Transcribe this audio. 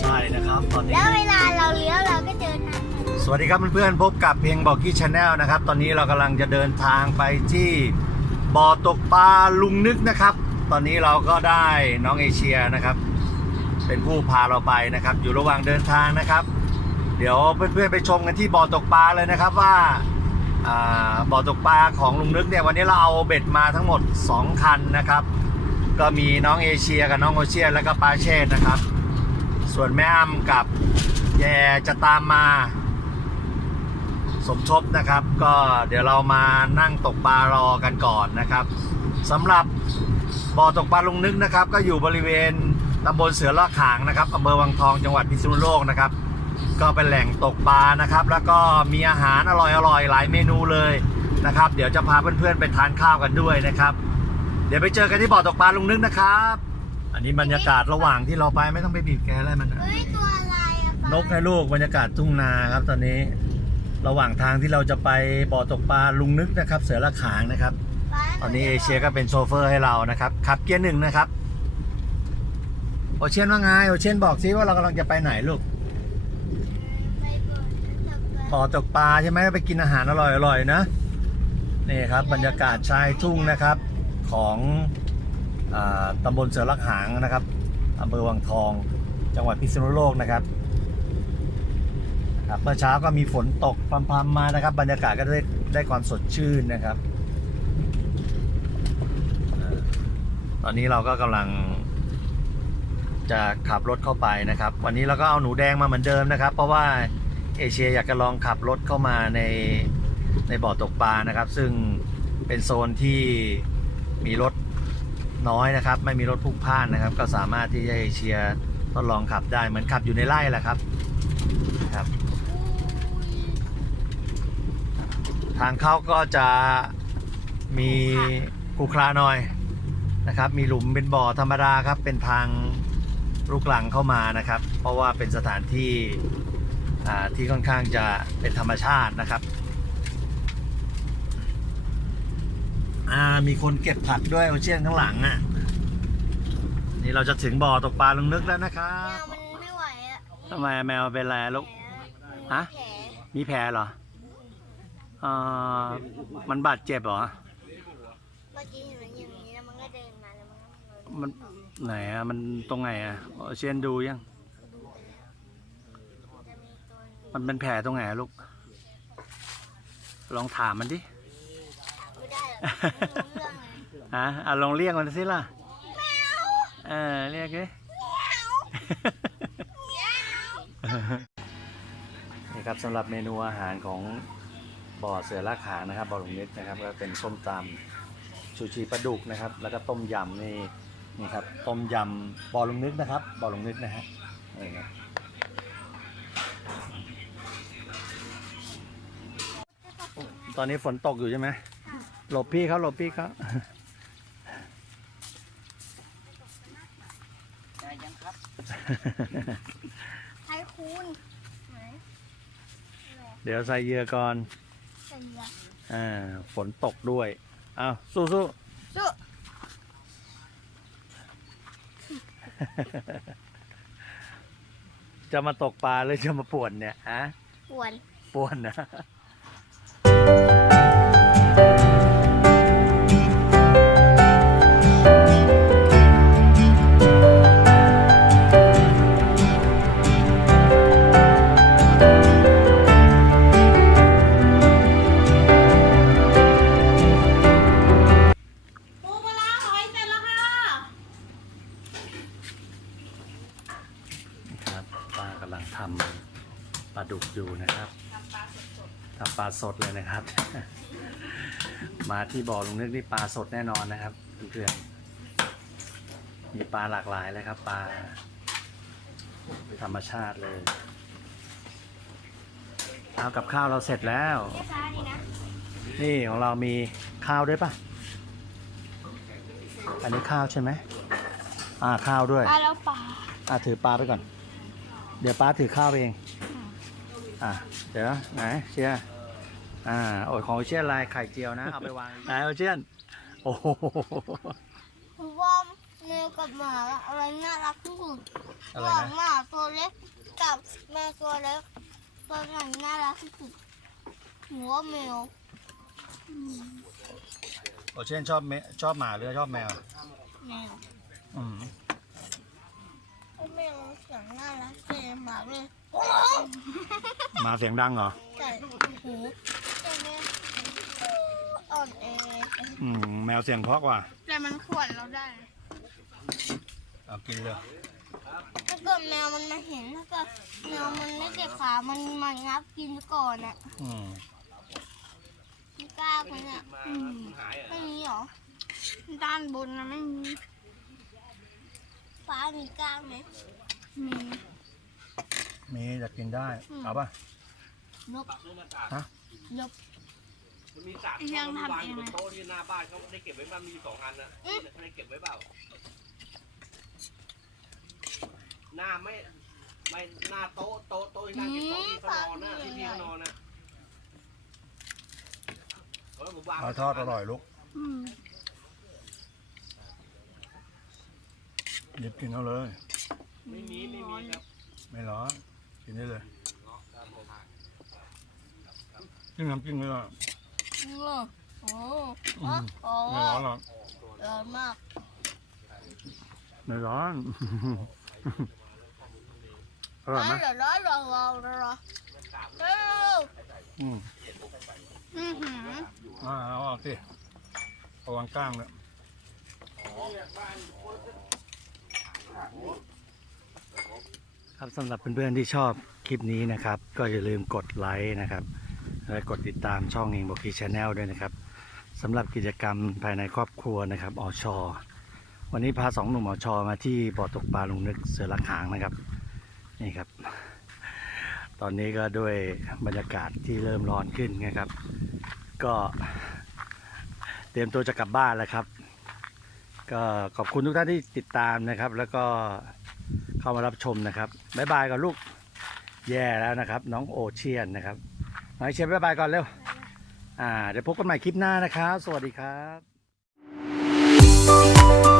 ใช่นะครับตอนนี้ แล้วเวลาเราเลี้ยวเราก็เจอน้ำสวัสดีครับเพื่อนๆพบกับเพียงบอกกี้ชาแนลนะครับ ตอนนี้เรากำลังจะเดินทางไปที่บ่อตกปลาลุงนึกนะครับ ตอนนี้เราก็ได้น้องเอเชียนะครับ เป็นผู้พาเราไปนะครับ อยู่ระหว่างเดินทางนะครับ เดี๋ยวเพื่อนๆไปชมกันที่บ่อตกปลาเลยนะครับว่าอ่าบ่อตกปลาของลุงนึกเนี่ยวันนี้เราเอาเบ็ดมาทั้งหมด 2 คันนะครับ ก็มีน้องเอเชียกับน้องโอเชียนแล้วก็ปาเชษนะครับ ส่วนแม่อ้ำกับแยจะตามมา สมทบนะครับ ก็เดี๋ยวเรามานั่งตกปลารอกันก่อนนะครับสำหรับบ่อตกปลาลุงนึกนะครับ ก็อยู่บริเวณตำบลเสือละขางนะครับอำเภอวังทองจังหวัดพิษณุโลกนะครับ ก็เป็นแหล่งตกปลานะครับ แล้วก็มีอาหารอร่อยๆหลายเมนูเลยนะครับ เดี๋ยวจะพาเพื่อนๆไปทานข้าวกันด้วยนะครับ เดี๋ยวไปเจอกันที่บ่อตกปลาลุงนึกนะครับ อันนี้บรรยากาศระหว่างที่เราไปไม่ต้องไปบีบแกอะไรมันนะเฮ้ยตัวอะไรอะป๊านกให้ลูกบรรยากาศทุ่งนาครับ ตอนนี้ ระหว่างทางที่เราจะไปบ่อตกปลาลุงนึกนะครับ เสือละขางนะครับป๊าตอนนี้เอเชียก็เป็นโชเฟอร์ให้เรานะครับขับเกียร์หนึ่งนะครับโอเชียนว่าไงโอเชียนบอกซิว่าเรากำลังจะไปไหนลูกไปบ่อตกปลาบ่อตกปลาใช่ไหมไปกินอาหารอร่อยๆนะนี่ครับ บรรยากาศชายทุ่งนะครับ ของอา ตำบลเสือละขางนะครับอำเภอวังทอง จังหวัดพิษณุโลกนะครับครับเมื่อเช้าก็มีฝนตกพรำๆมานะครับ บรรยากาศก็ได้ได้ความสดชื่นนะครับอตอนนี้เราก็กำลังจะขับรถเข้าไปนะครับ วันนี้เราก็เอาหนูแดงมาเหมือนเดิมนะครับ เพราะว่าเอเชียอยากจะลองขับรถเข้ามาในในบ่อตกปลานะครับ ซึ่งเป็นโซนที่มีรถ น้อยนะครับ ไม่มีรถพุกพล่านนะครับ ก็สามารถที่จะเอเชียทดลองขับได้เหมือนขับอยู่ในไร่แหละครับครับ ทางเข้าก็จะมีคูคลาหน่อยนะครับ มีหลุมเป็นบ่อธรรมดาครับ เป็นทางลูกหลังเข้ามานะครับ เพราะว่าเป็นสถานที่ที่ค่อนข้างจะเป็นธรรมชาตินะครับ อ่ามีคนเก็บผักด้วยโอเชียนข้างหลังอะ นี่เราจะถึงบ่อตกปลาลุงนึกแล้วนะครัแมบวมันไม่ไหวอะทำไมแมวเป็นอะไรลูก ฮะ แผลมีแผลเหรออ่ามันบาดเจ็บเหรอ เมื่อกี้เห็นมันอย่างนี้แล้วมันก็เดินมาแล้วมันก็มันไหนอะมันตรงไหนอะเชียนดูยัง จะมีตัวหนึ่งมันเป็นแผลตรงไหนอะลูก ลองถามมันดิไม่ได้หร อกไม่รู้เองเลยฮะอะลองเรียกมันสิล่ะเออเรียกดินี่ครับสำหรับเมนูอาหารของบ่อเสือราขางนะครับบ่อหลวงนิดนะครับก็เป็นส้มตำชูชีปลาดุกนะครับ แล้วก็ต้มยำนี่นี่ครับต้มยำบ่อหลวงนึกนะครับบ่อหลวงนึกนะฮะนี่ครับตอนนี้ฝนตกอยู่ใช่ไหม หลบพี่เขาหลบพี่เขาใช้คูณไหนเดี๋ยวใส่เหยื่อก่อนใส่ยาอ่าฝนตกด้วยอ้าวสู้สู้สู้จะมาตกปลาหรือจะมาป่วนเนี่ยฮะปวนป่วนนะำลังทำปลาดุกอยู่นะครับทำปลาสดเลยนะครับ มาที่บ่อลุงนึกนี่ปลาสดแน่นอนนะครับเพื่อนๆมีปลาหลากหลายเลยครับ ปลาธรรมชาติเลยเอากับข้าวเราเสร็จแล้วแค่ช้าดีนะนี่ของเรามีข้าวด้วยปะอันนี้ข้าวใช่ไหมอ่าข้าวด้วยปลาแล้วปลาอ่าถือปลาไปก่อน เดี๋ยวป้าถือข้าวไปเอง อ่าเดี๋ยวไหนเชียร์อ่า โอ้ยของเชียร์ลายไข่เจียวนะ เอาไปวางไหนเอาเชียนโอ้โหวอร์มหแมวกับหมาอะไรน่ารักที่สุดอะไรระหว่างนะหมาตัวเล็กกับแมวตัวเล็กตัวไหนน่ารักที่สุดหนูว่าแมวโอเช่นชอบเมชอบหมาหรือชอบแมว แมว อืมเพราะแมวเสียงน่ารักแต่หมาเลยหมาเสียงดังเหรอใส่หูแต่แมวอ่อนแออืม แมวเสียงเพราะกว่า แต่มันขวนเราได้เอากินเลย ถ้าเกิดแมวมันมาเห็นถ้าเกิดแมวมันไม่เจ็บขา มันมันงับกินก่อนอะอืม ไม่กล้าคุณอะอืมไม่มีหรอ ด้านบนนะไม่มี ฟ้ามีกล้างไหมมีมีจะกินได้ เอาป่ะ นก ฮะ นก มันมีสามช่องมันวางอยู่บนโต๊ะที่หน้าบ้านเขาได้เก็บไว้บ้างมีอยู่สองอันนะเขาได้เก็บไว้เปล่า หน้าไม่ ไม่หน้าโต๊ะโต๊ะโต๊ะที่นั่งเก็บของที่เขานอนนะที่พี่เขานอนนะเออผมวางเอาทอดอร่อยลูก อืม หยิบกินเอาเลย ไม่มีไม่มีครับ ไม่ร้อนกินได้เลยจิ้มน้ำจิ้มเลยอะเออโอ้อืมโอ้ไม่ร้อนหรอกร้อนมากไม่ร้อนอร่อยไหมร้อนร้อนร้อนร้อนร้อนเร็วอืมอือหืออ่าเอาออกสิระวังก้างเลย ครับสำหรับเพื่อนๆที่ชอบคลิปนี้นะครับ ก็อย่าลืมกดไลค์นะครับและกดติดตามช่องเองบอกคีชแนลด้วยนะครับสำหรับกิจกรรมภายในครอบครัวนะครับอชวันนี้พาสองหนุ่มอชมาที่บ่อตกปลาลุงนึกเสือลักหางนะครับนี่ครับ ตอนนี้ก็ด้วยบรรยากาศที่เริ่มร้อนขึ้นนะครับ ก็เตรียมตัวจะกลับบ้านแล้วครับ ก็ขอบคุณทุกท่านที่ติดตามนะครับ แล้วก็เข้ามารับชมนะครับบ๊ายบายกับลูกแย่แล้วนะครับ น้องโอเชียนนะครับน้องโอเชียนบ๊ายบายก่อนเร็วอ่าเดี๋ยวพบกันใหม่คลิปหน้านะครับ สวัสดีครับ